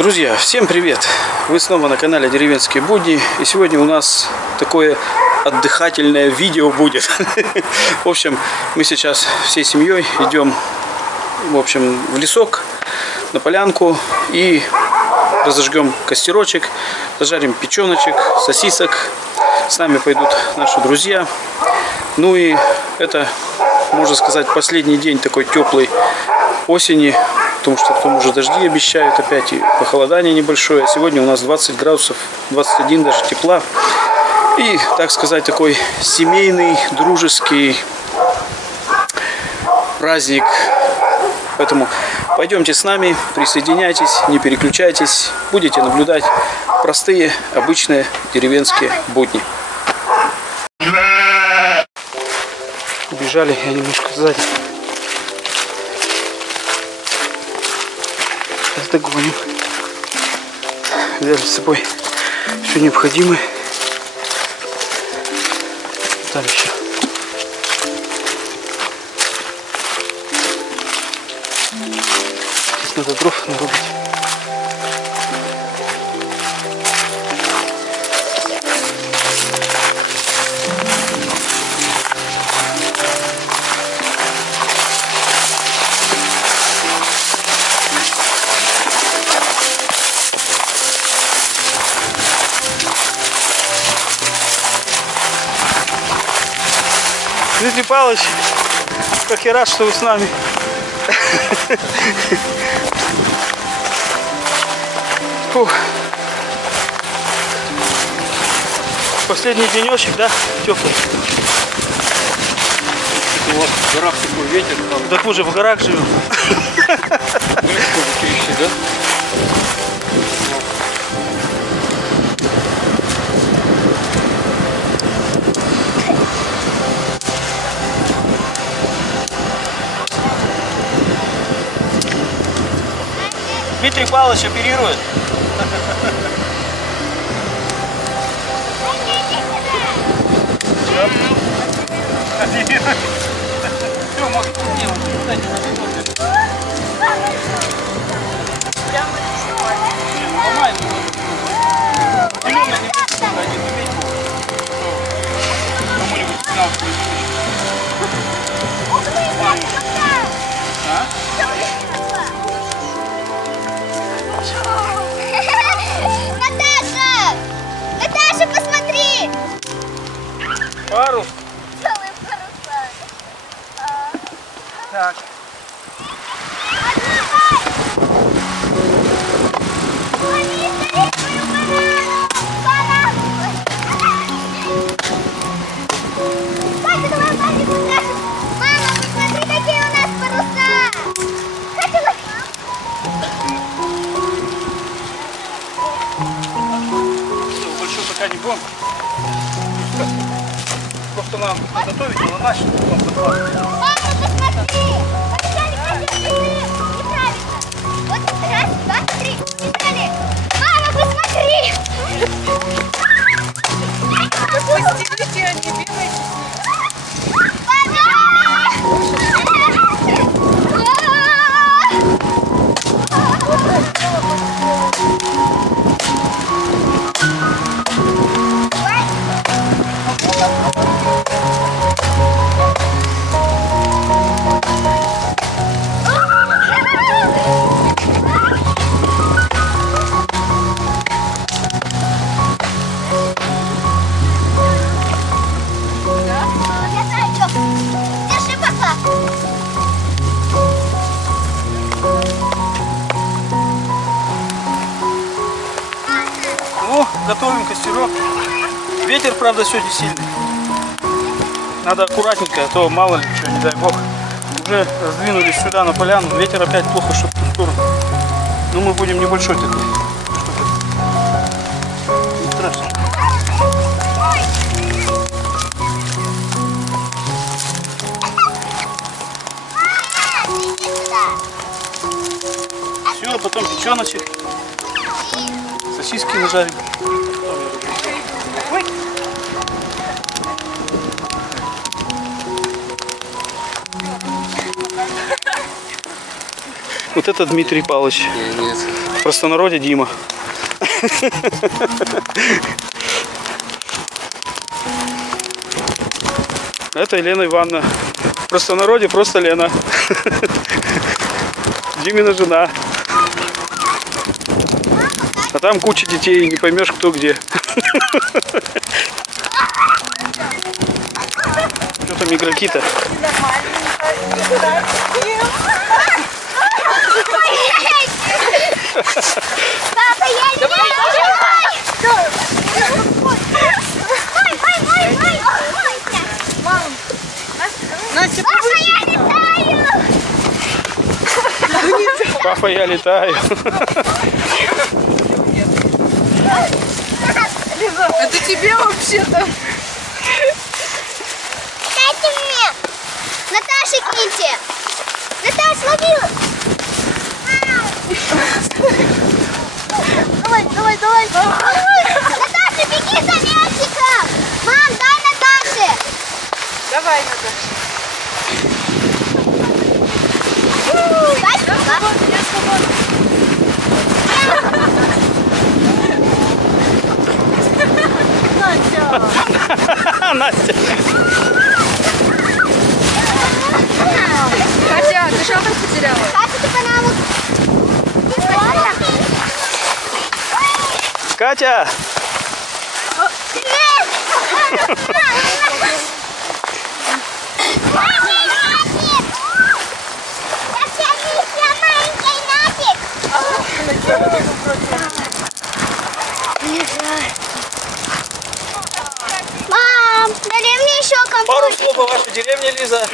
Друзья, всем привет! Вы снова на канале Деревенские будни. И сегодня у нас такое отдыхательное видео будет. В общем, мы сейчас всей семьей идем, в лесок, на полянку и разожгем костерочек, зажарим печеночек, сосисок. С нами пойдут наши друзья. Ну и это, можно сказать, последний день такой теплой осени. Потому что к тому же дожди обещают опять и похолодание небольшое. Сегодня у нас 20 градусов, 21 даже тепла. И, так сказать, такой семейный, дружеский праздник. Поэтому пойдемте с нами, присоединяйтесь, не переключайтесь. Будете наблюдать простые, обычные деревенские будни. Убежали, я немножко сзади. Сейчас догоним. Взяли с собой все необходимое. Там еще. Здесь надо дров нарубить. Дмитрий Павлович, как я рад, что вы с нами. Фух. Последний денечек, да, теплый. У вас в горах такой ветер. Так мы же в горах живем. Да? Дмитрий Павлович оперирует. Наташа, посмотри! Парус. Целые паруса. Так. Мама, посмотри, какие у нас паруса! Большой пока не будем. Просто нам готовить, но начать потом заплатить. Мама, посмотри! Неправильно. Вот раз, два, три. Неправильно. Мама, посмотри! Пустите, а не бегайте. Я знаю, что. Держи пока. Ну, готовим костерок. Ветер, правда, сегодня сильный. Надо аккуратненько, а то мало ли что, не дай бог. Уже раздвинулись сюда на поляну. Ветер опять плохо, что в ту сторону. Ну, мы будем небольшой такой. Не страшно. Иди сюда. Все, потом печеночек. Сосиски нажарим. Вот это Дмитрий Павлович. Нет. В простонародье Дима. Это Елена Ивановна. В простонародье просто Лена. Димина жена. А там куча детей, не поймешь, кто где. Что там игроки-то? Папа, я не Настя, Папа, я летаю! Папа, я летаю. это тебе вообще-то. Дайте мне! Наташа, киньте! Наташа, лови! Давай! Наташа, беги за мячиком! Мам, дай Наташе! Давай, Наташа. Спасибо. Я свободна. Настя. Катя, ты шапку потеряла? Катя, ты по нам. Катя! Мам, налей мне еще Пару компот. слов о вашей деревне, Лиза.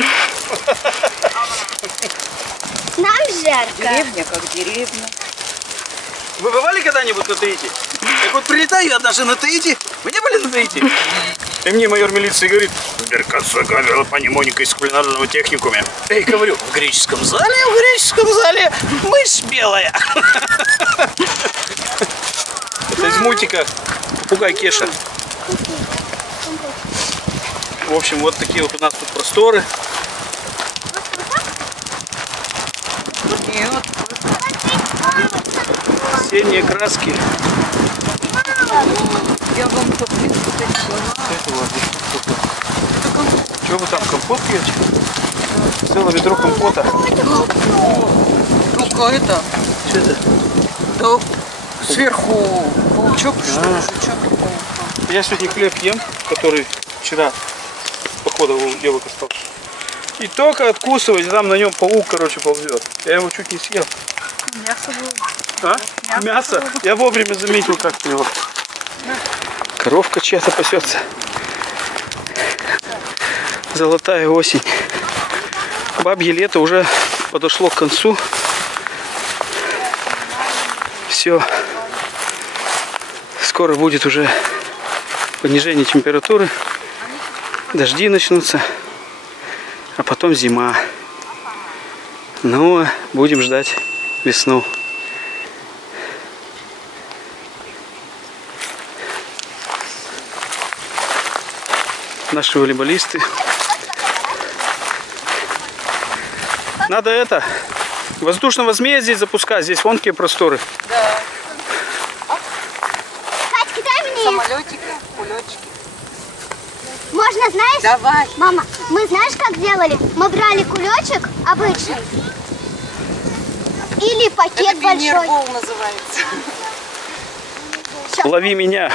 Нам жарко. Деревня как деревня. Вы бывали когда-нибудь на Таити? Я вот прилетаю однажды на Таити. Вы не были на Таити? И мне майор милиции говорит: Беркацу Гаврила Панимоника из кулинарного техникума. Эй, говорю, в греческом зале мышь белая. Это из мультика «Попугай Кеша». В общем, вот такие вот у нас тут просторы. Нет. Осенние краски. Я вам куплю. Что вы там, компот пьете? Целое ведро компота. Ну-ка это. Что это? Да сверху паучок, что ли, жучок. Я сегодня хлеб ем, который вчера, походу, у девок остался. И только откусывать, там на нем паук, короче, ползет. Я его чуть не съел. Мясо было. А? Мясо? Я вовремя заметил, как его. Коровка чья-то пасется. Золотая осень. Бабье лето уже подошло к концу. Все. Скоро будет уже понижение температуры. Дожди начнутся. А потом зима. Ну, будем ждать весну. Наши волейболисты. Надо это, воздушного змея здесь запускать. Здесь вон какие просторы. Да. Катька, дай мне. Самолетики, кулечки. Можно, знаешь? Давай. Мама, мы знаешь, как делали? Мы брали кулечек обычный. Или пакет Это большой. пионербол называется. Лови меня.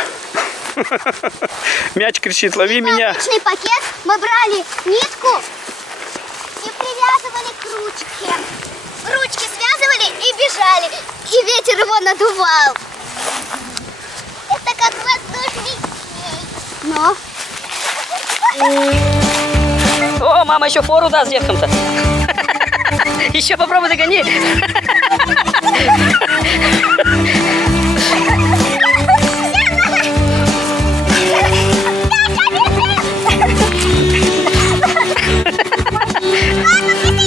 Мяч кричит: лови меня. Обычный пакет, мы брали нитку и привязывали к ручке. Ручки связывали и бежали. И ветер его надувал. Это как воздушный змей. Но. О, мама еще фору даст девкам-то. Еще попробуй догони.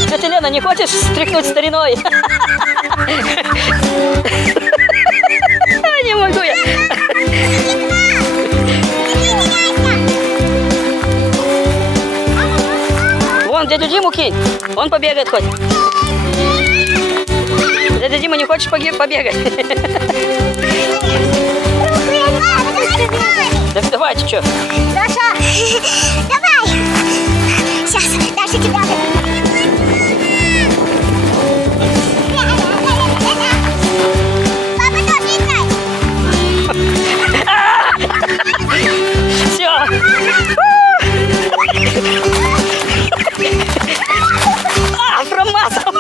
Тетя Лена, не хочешь стряхнуть стариной? Не могу я. Вон, дядю Диму кинь. Он побегает хоть. Дядя Дядя Дима не хочешь побегать? Да давайте, что? Даша, давай. Сейчас, Даша, тебя. Папа, тоже играй. Все. Промазал.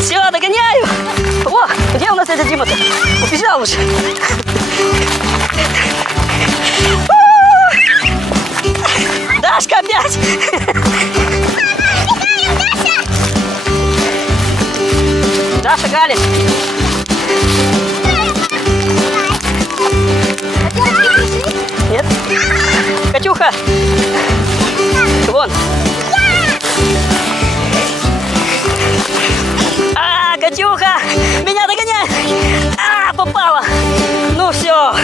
Все, догоняю. О, где у нас дядя Дима-то? Убежал уже. Дашка опять. Даша галит. Нет? Катюха! Вон! А, Катюха! Меня догоняет! А, попала! Ну все!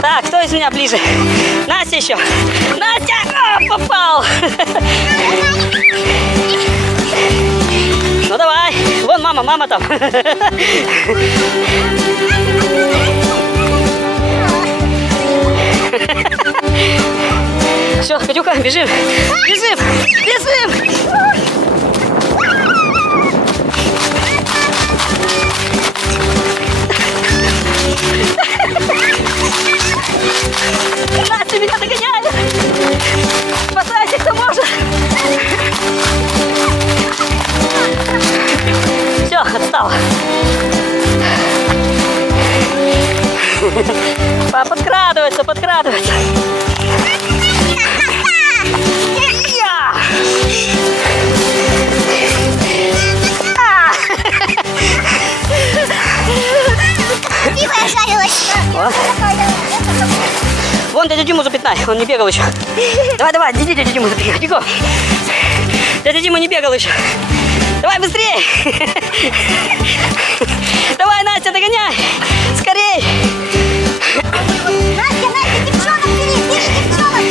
Так, кто из меня ближе? Настя еще! Настя! А, попал! Ну давай! Вон мама там! Все, Катюха, бежим! Бежим! Бежим! Настя меня догоняет! Спасайся, кто может! Все, отстала! Подкрадывается, подкрадывается! Вон дядя Диму запятнай, он не бегал еще. Давай, давай, иди дядя Диму запятнай, бегом. Дядя Дима не бегал еще. Давай быстрее. Давай, Настя, догоняй. Скорей. Настя, Настя, девчонок бери, бери девчонок.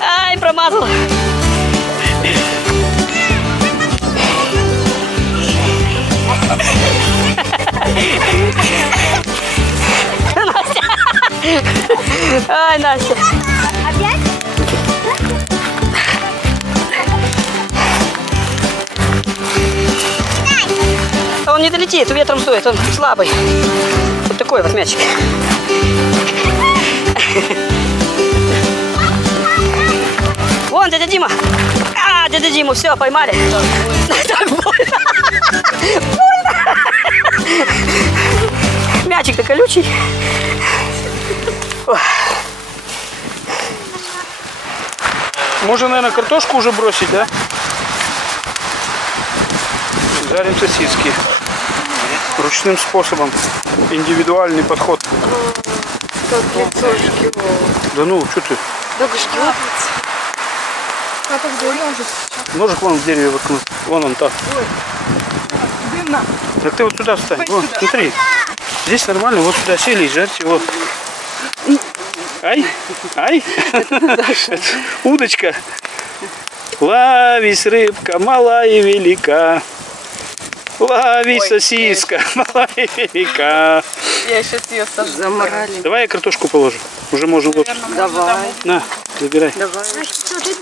Ай, промазал. Настя! Ай, Настя! Опять? Он не долетит, ветром стоит, он слабый. Вот такой вот мячик. Вон дядя Дима! А, дядя Диму, все, поймали. Так больно! Больно! Мячик-то колючий. Можно, наверное, картошку уже бросить, да? Жарим сосиски. Ручным способом. Индивидуальный подход. Как лицо жгет. Да ну, что ты? Так жгет. Папа, где ножик? Ножик вон в дереве воткнул. Вон он так. Дымно. Так ты вот сюда встань. Вот, смотри. Здесь нормально. Вот сюда сели и жарьте. Вот. Ай, ай. Удочка. Ловись, рыбка, малая и велика. Ловись, сосиска, малая и велика. Я сейчас ее сожгу. Заморали. Давай я картошку положу. Уже можно вот. Давай. На, забирай. Давай.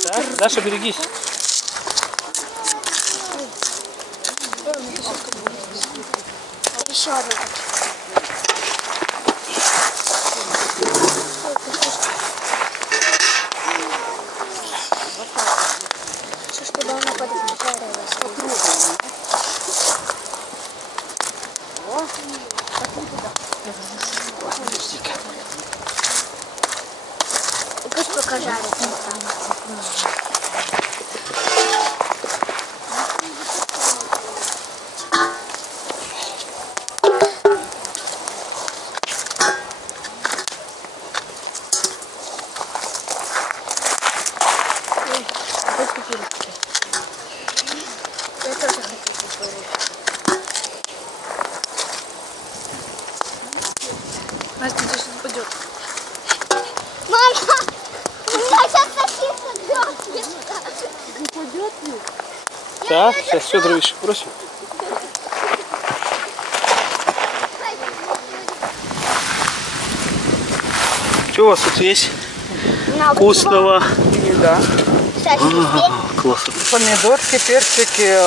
Так, Даша, берегись. Еще одну. Чтобы она поджарилась. Пусть пока жарится. Я тоже хочу попробовать. Настя, тебе сейчас упадет. Мама, у меня сейчас сосиска дрогнет. Упадет ли? Так, сейчас Федорович бросим. Что у вас тут есть вкусного? Да. А, классно. Помидорки, перчики,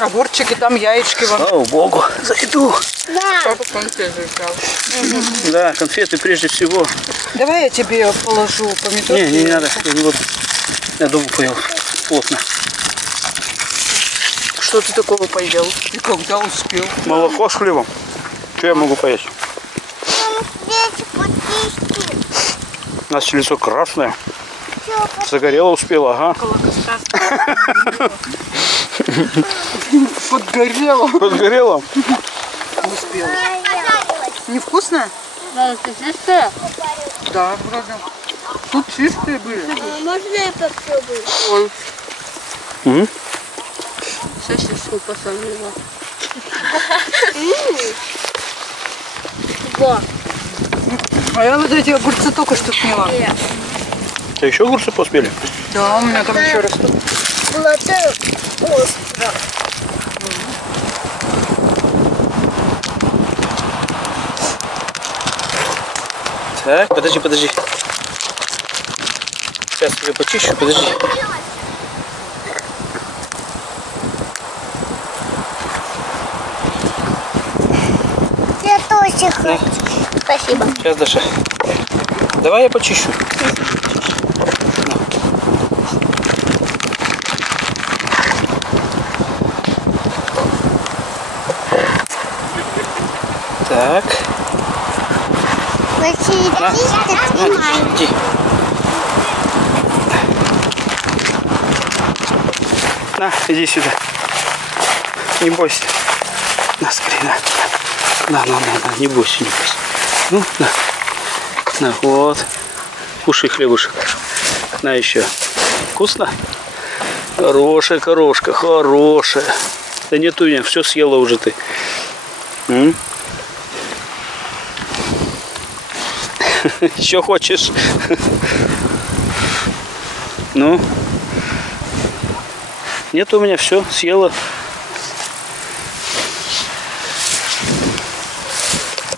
огурчики, там яички. Слава Богу, за еду. Да. Папа конфеты взял. Да, конфеты прежде всего. Давай я тебе положу помидорки. Не надо, я не буду. Я дома поел плотно. Что ты такого поел? И когда успел. Молоко с хлебом. Что я могу поесть? У нас лицо красное. Загорело успела, ага. Подгорело. Подгорело? Успел. Невкусно? Да, ты чистая? Да, вроде. Тут чистые были. Можно я попробую? Ой. М? Сосиску посолила. А я вот эти огурцы только что сняла. А еще огурцы поспели? Да, у меня там еще растут. Было так остро. Так, подожди. Сейчас я почищу, подожди. Я тоже хочу. Спасибо. Сейчас, Даша. Давай я почищу. Так. Иди. На, иди сюда. Не бойся. На, скорее, на, не бойся. Ну, на, вот. Кушай хлебушек. На еще. Вкусно? Хорошая корошка, хорошая. Да нет у меня, все съела уже ты. Еще хочешь? Ну? Нет у меня, все, съела.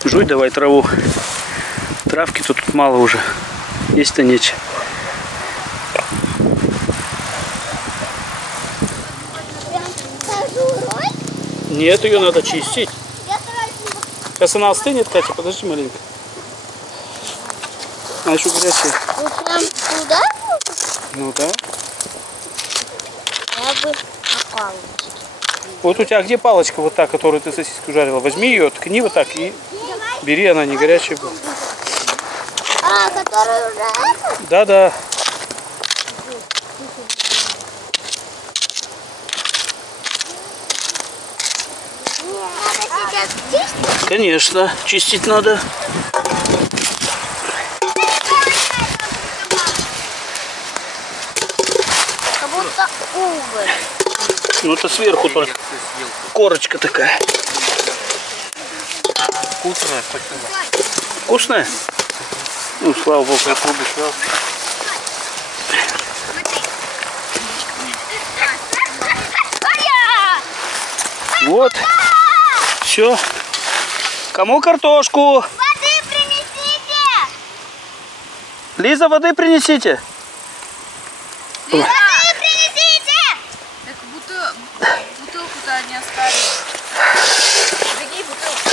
Жуй давай траву. Травки тут мало уже. Есть-то нечего. Нет, ее надо чистить. Сейчас она остынет, Катя, подожди маленько. Она еще горячая. Вот прям туда? Ну да. Я бы попала. Вот у тебя где палочка вот та, которую ты сосиску жарила? Возьми ее, ткни вот так и бери, она не горячая была. А, которую уже это? Да. Надо сейчас чистить. Конечно, чистить надо. Как будто уголь. Ну это сверху только корочка такая. Вкусная, спасибо. Вкусная? Ну, слава богу. Я пробую сразу. Вот. Все. Кому картошку? Воды принесите! Лиза, воды принесите. Воды принесите! Так бутылку-то не оставили. Беги, бутылку.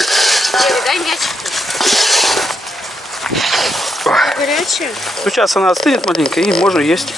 Дай мячик. Горячая? Ну, сейчас она остынет маленько и можно есть.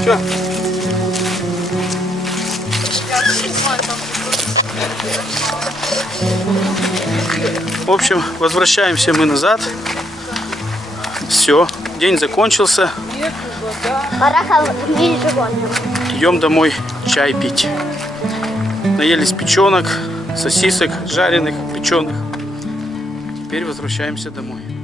Все. В общем, возвращаемся мы назад. Все, день закончился. Пора кормить животных. Идем домой чай пить. Наелись печенок, сосисок жареных, печеных. Теперь возвращаемся домой.